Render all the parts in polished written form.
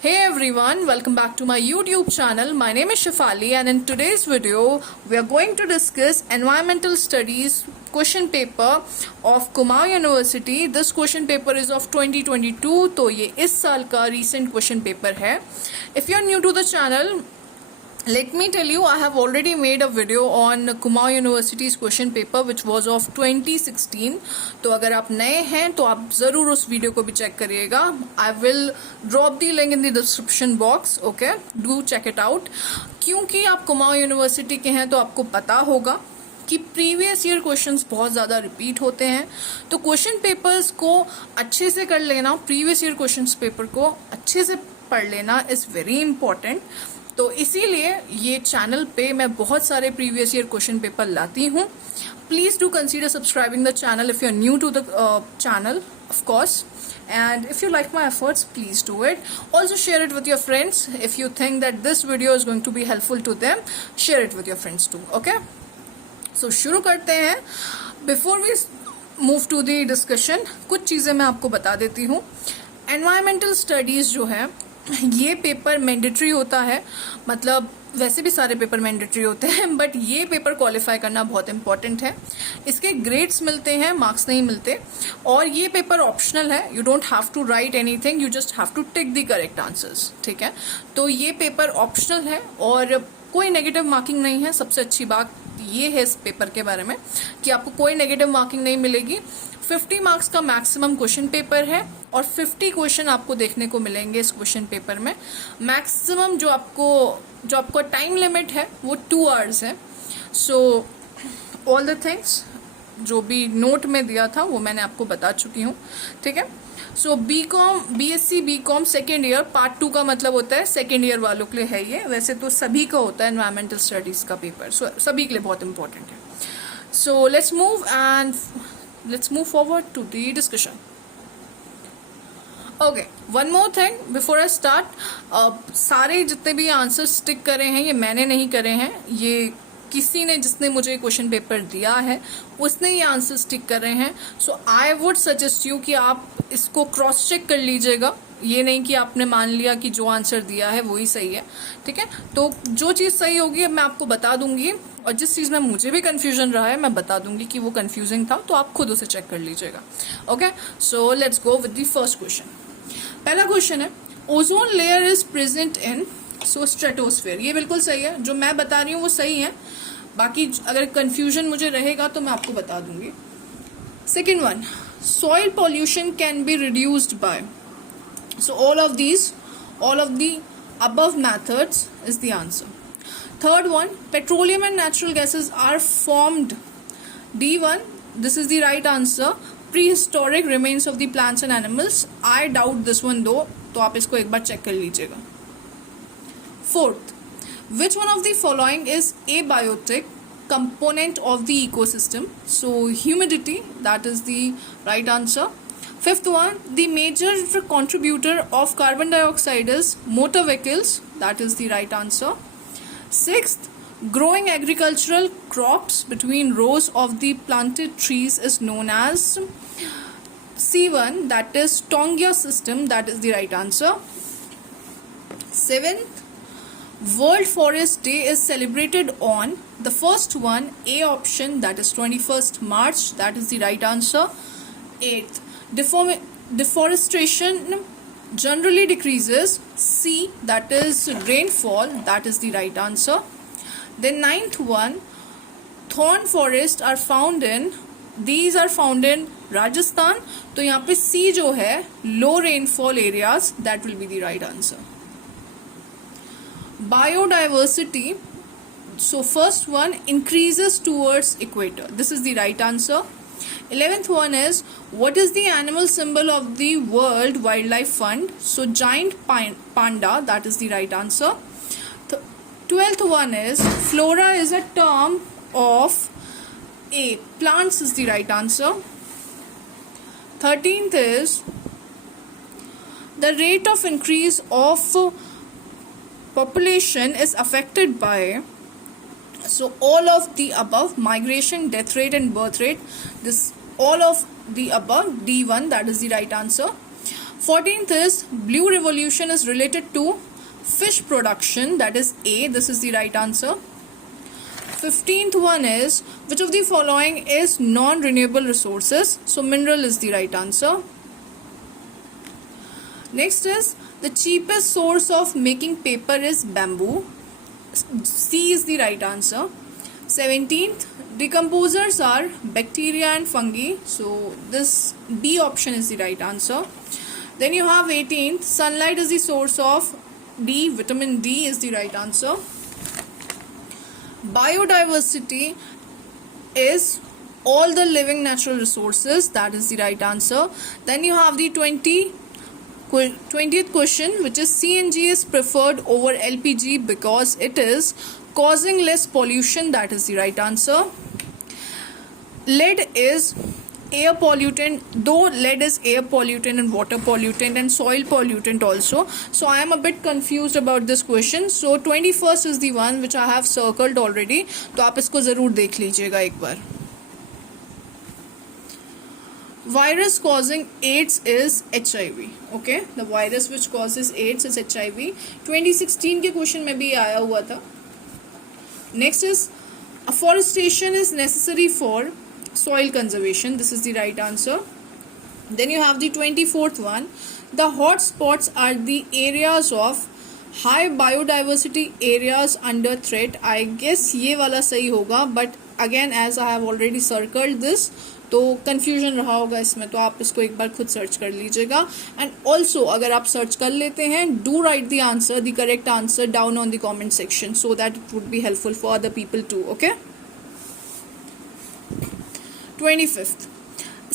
Hey everyone, welcome back to my YouTube channel. My name is Shafali and in today's video we are going to discuss environmental studies question paper of Kumaon University. This question paper is of 2022 तो ये इस साल का recent question paper है. If you are new to the channel, let me tell you, I have already made a video on Kumaon University's question paper which was of 2016. तो अगर आप नए हैं तो आप ज़रूर उस वीडियो को भी चेक करिएगा. I will drop the link in the description box. Okay, do check it out. क्योंकि आप Kumaon University के हैं तो आपको पता होगा कि प्रीवियस ईयर क्वेश्चंस बहुत ज़्यादा रिपीट होते हैं. तो क्वेश्चन पेपर्स को अच्छे से कर लेना, प्रीवियस ईयर क्वेश्चंस पेपर को अच्छे से पढ़ लेना इज़ वेरी इंपॉर्टेंट. तो इसीलिए ये चैनल पे मैं बहुत सारे प्रीवियस ईयर क्वेश्चन पेपर लाती हूँ. Please do consider subscribing the channel if you are new to the channel of course. And if you like my efforts, please do it. Also share it with your friends. If you think that this video is going to be helpful to them, share it with your friends too. Okay? So शुरू करते हैं. Before we move to the discussion, कुछ चीज़ें मैं आपको बता देती हूँ. Environmental studies जो है ये पेपर मैंडेटरी होता है. मतलब वैसे भी सारे पेपर मैंडेटरी होते हैं बट ये पेपर क्वालिफाई करना बहुत इंपॉर्टेंट है. इसके ग्रेड्स मिलते हैं, मार्क्स नहीं मिलते. और ये पेपर ऑप्शनल है. You don't have to write anything, you just have to tick the correct answers. ठीक है, तो ये पेपर ऑप्शनल है और कोई नेगेटिव मार्किंग नहीं है. सबसे अच्छी बात ये है इस पेपर के बारे में कि आपको कोई नेगेटिव मार्किंग नहीं मिलेगी. 50 मार्क्स का मैक्सिमम क्वेश्चन पेपर है और 50 क्वेश्चन आपको देखने को मिलेंगे इस क्वेश्चन पेपर में. मैक्सिमम जो आपको टाइम लिमिट है वो 2 आवर्स है. सो ऑल द थिंग्स जो भी नोट में दिया था वो मैंने आपको बता चुकी हूँ. ठीक है, सो BSc BCom second year part 2 का मतलब होता है सेकेंड ईयर वालों के लिए है ये. वैसे तो सभी का होता है एनवायरमेंटल स्टडीज का पेपर. सो सभी के लिए बहुत इंपॉर्टेंट है. सो let's move forward to the discussion. Okay, one more thing before I start. सारे जितने भी आंसर्स टिक करे हैं ये मैंने नहीं करे हैं. ये किसी ने जिसने मुझे क्वेश्चन पेपर दिया है उसने ये आंसर्स टिक कर रहे हैं. सो आई वुड सजेस्ट यू कि आप इसको क्रॉस चेक कर लीजिएगा. ये नहीं कि आपने मान लिया कि जो आंसर दिया है वही सही है. ठीक है, तो जो चीज़ सही होगी मैं आपको बता दूंगी और जिस चीज़ में मुझे भी कंफ्यूजन रहा है मैं बता दूंगी कि वो कंफ्यूजिंग था, तो आप खुद उसे चेक कर लीजिएगा. Okay, so let's go with the first question. पहला क्वेश्चन है ozone layer is present in stratosphere. ये बिल्कुल सही है. जो मैं बता रही हूँ वो सही है. बाकी अगर कंफ्यूजन मुझे रहेगा तो मैं आपको बता दूंगी. Second one, soil pollution can be reduced by. So all of the above methods is the answer. Third one, petroleum and natural gases are formed. D1, this is the right answer. Prehistoric remains of the plants and animals. I doubt this one though, तो आप इसको एक बार check कर लीजिएगा. Fourth, which one of the following is abiotic component of the ecosystem? So humidity, that is the right answer. Fifth one, the major contributor of carbon dioxide is motor vehicles. That is the right answer. Sixth, growing agricultural crops between rows of the planted trees is known as C1. That is Tongia system. That is the right answer. Seventh, World Forest Day is celebrated on the first one, A option. That is 21st March. That is the right answer. Eighth, deforestation generally decreases. C, that is rainfall. That is the right answer. Then ninth one, thorn forests are found in, these are found in Rajasthan. तो यहाँ पे C जो है low rainfall areas, that will be the right answer. Biodiversity, so first one, increases towards equator. This is the right answer. 11th one is, what is the animal symbol of the World Wildlife Fund? So giant panda, that is the right answer. 12th one is, flora is a term of A, plants is the right answer. 13th is, the rate of increase of population is affected by, so all of the above, migration, death rate and birth rate. This all of the above, D1, that is the right answer. 14th is blue revolution is related to fish production, that is A, this is the right answer. 15th one is which of the following is non-renewable resources, so mineral is the right answer. Next is the cheapest source of making paper is bamboo, C is the right answer. 17th, decomposers are bacteria and fungi, so this B option is the right answer. Then you have 18th, sunlight is the source of D, vitamin D is the right answer. Biodiversity is all the living natural resources, that is the right answer. Then you have the 20th question, which is CNG is preferred over LPG because it is causing less pollution, that is the right answer. Lead is air pollutant, though lead is air pollutant and water pollutant and soil pollutant also, so I am a bit confused about this question. So 21st is the one which I have circled already, तो आप इसको जरूर देख लीजिएगा एक बार. Virus causing AIDS is HIV. Okay, the virus which causes AIDS is HIV. 2016 के question में भी आया हुआ था. Next is afforestation is necessary for soil conservation. This is the right answer. Then you have the 24th one. The hot spots are the areas of high biodiversity areas under threat. I guess ये वाला सही होगा, but again as I have already circled this, तो confusion रहा होगा इसमें, तो आप इसको एक बार खुद सर्च कर लीजिएगा. एंड ऑल्सो अगर आप सर्च कर लेते हैं, do write the answer, the correct answer down on the comment section, so that it would be helpful for other people too. Okay. 25th,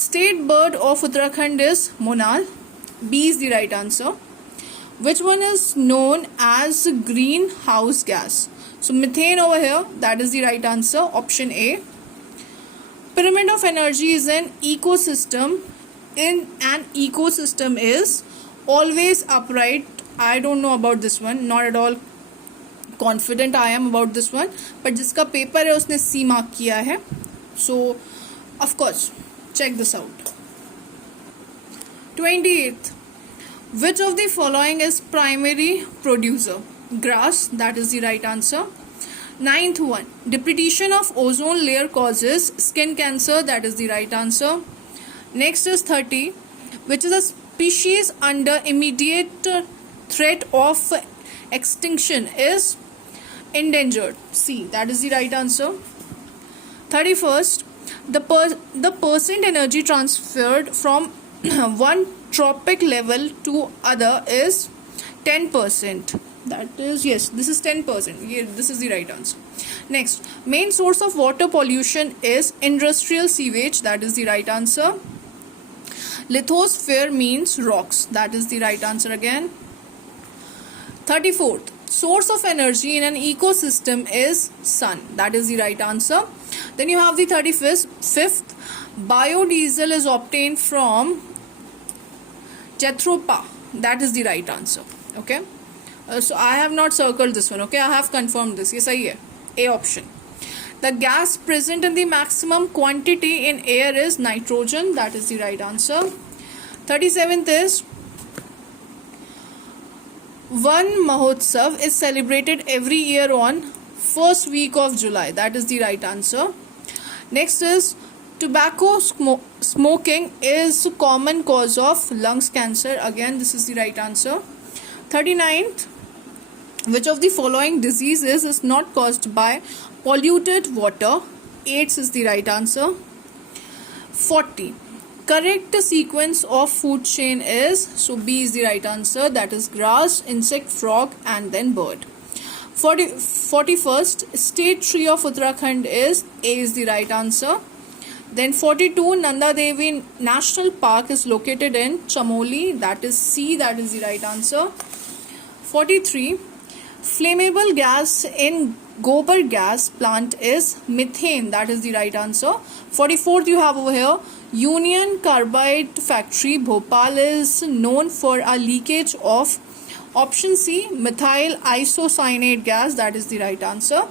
state bird of Uttarakhand is monal. B is the right answer. Which one is known as greenhouse gas? So methane over here, that is the right answer, option A. Pyramid of energy is an ecosystem. In an ecosystem is always upright. I don't know about this one, not at all confident I am about this one, but जिसका paper है उसने C mark किया है, so of course check this out. 28th, which of the following is primary producer? Grass, that is the right answer. 9th one, depletion of ozone layer causes skin cancer, that is the right answer. Next is 30, which is a species under immediate threat of extinction is endangered. C, that is the right answer. 31st, the percent energy transferred from one tropic level to other is 10%. That is, yes, this is 10%. Yeah, this is the right answer. Next, main source of water pollution is industrial sewage. That is the right answer. Lithosphere means rocks. That is the right answer again. 34th, source of energy in an ecosystem is sun. That is the right answer. Then you have the 35th, biodiesel is obtained from jethropa. That is the right answer. Okay. So I have not circled this one. Okay, I have confirmed this. Yes, सही है. A option. The gas present in the maximum quantity in air is nitrogen. That is the right answer. 37th is Van Mahotsav is celebrated every year on first week of July. That is the right answer. Next is tobacco smoking is common cause of lungs cancer. Again, this is the right answer. 39th, which of the following diseases is not caused by polluted water? AIDS is the right answer. 40, correct sequence of food chain is, so B is the right answer, that is grass, insect, frog and then bird. 41st, state tree of Uttarakhand is, A is the right answer. Then 42, Nanda Devi National Park is located in Chamoli, that is C, that is the right answer. 43, flammable gas in gobar gas plant is methane, that is the right answer. 44th, you have over here Union Carbide factory Bhopal is known for a leakage of, option C, methyl isocyanate gas, that is the right answer.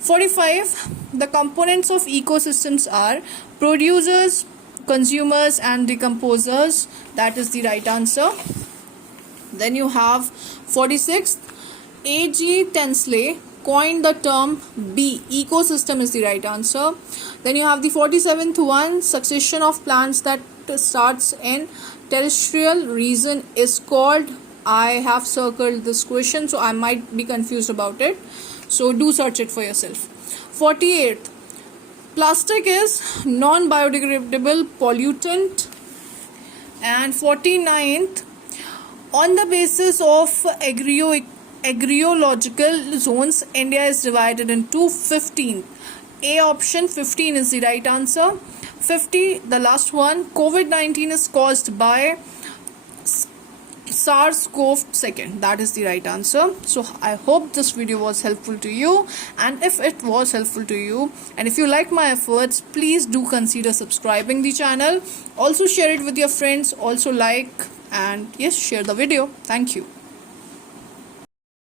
45, the components of ecosystems are producers, consumers and decomposers, that is the right answer. Then you have 46th, A.G. Tensley coined the term bee ecosystem is the right answer. Then you have the 47th one, succession of plants that starts in terrestrial region is called. I have circled this question, so I might be confused about it, so do search it for yourself. 48th, plastic is non-biodegradable pollutant. And 49th, on the basis of agriological zones, India is divided into 15. A option 15 is the right answer. 50, the last one, COVID-19 is caused by SARS-CoV-2. That is the right answer. So I hope this video was helpful to you, and if it was helpful to you and if you like my efforts, please do consider subscribing the channel. Also share it with your friends, also like, and yes, share the video. Thank you.